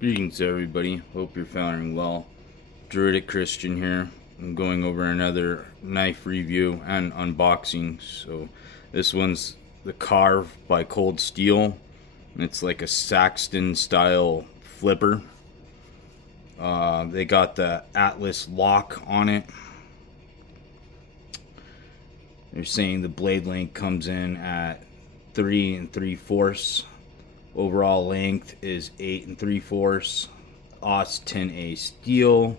Greetings, everybody. Hope you're faring well. Druidic Christian here. I'm going over another knife review and unboxing. So, this one's the Karve by Cold Steel. It's like a Saxton style flipper. They got the Atlas lock on it. They're saying the blade length comes in at 3 3/4. Overall length is 8 3/4. Aus 10A steel.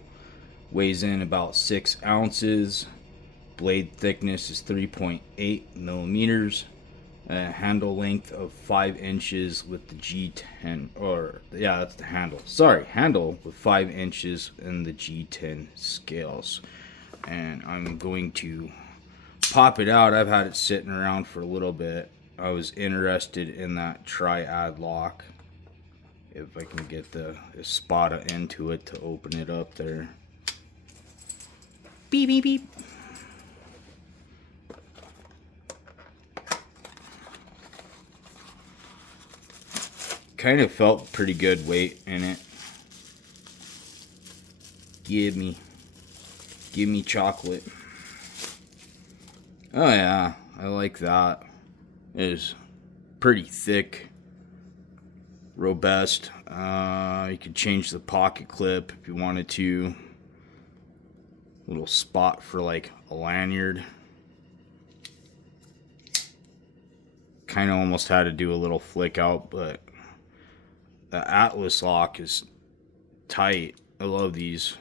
Weighs in about 6 ounces. Blade thickness is 3.8 millimeters. Handle length of 5 inches with the G10. That's the handle. Sorry, handle with 5 inches in the G10 scales. And I'm going to pop it out. I've had it sitting around for a little bit. I was interested in that triad lock. If I can get the espada into it to open it up there. Beep, beep, beep. Kind of felt pretty good weight in it. Give me chocolate. Oh yeah, I like that. It is pretty thick, robust. You could change the pocket clip if you wanted to. Little spot for like a lanyard. Kind of almost had to do a little flick out, but the Atlas lock is tight. I love these.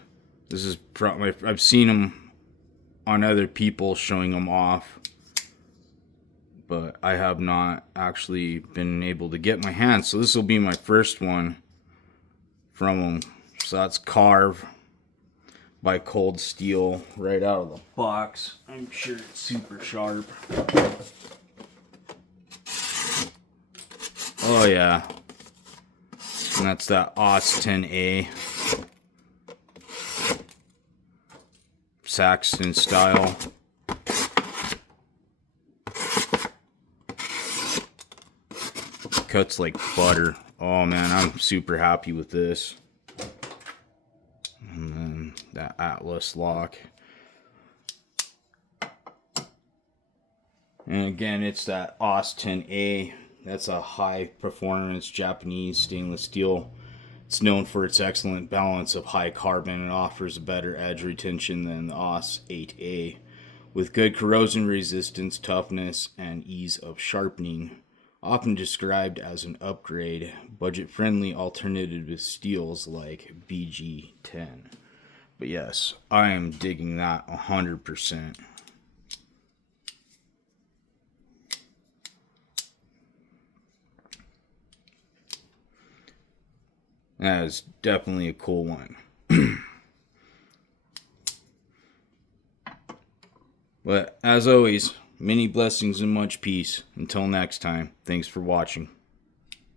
This is I've seen them on other people showing them off, but I have not actually been able to get my hands. So this will be my first one from them. So that's Karve by Cold Steel right out of the box. I'm sure it's super sharp. Oh yeah. And that's that Aus 10A. Saxton style. Cuts like butter. Oh man, I'm super happy with this. And then that Atlas lock. And again, it's that Aus 10A. That's a high performance Japanese stainless steel. It's known for its excellent balance of high carbon and offers a better edge retention than the Aus 8A, with good corrosion resistance, toughness, and ease of sharpening. Often described as an upgrade, budget-friendly alternative to steels like BG10. But yes, I am digging that 100%. That is definitely a cool one. But as always, many blessings and much peace. Until next time, thanks for watching.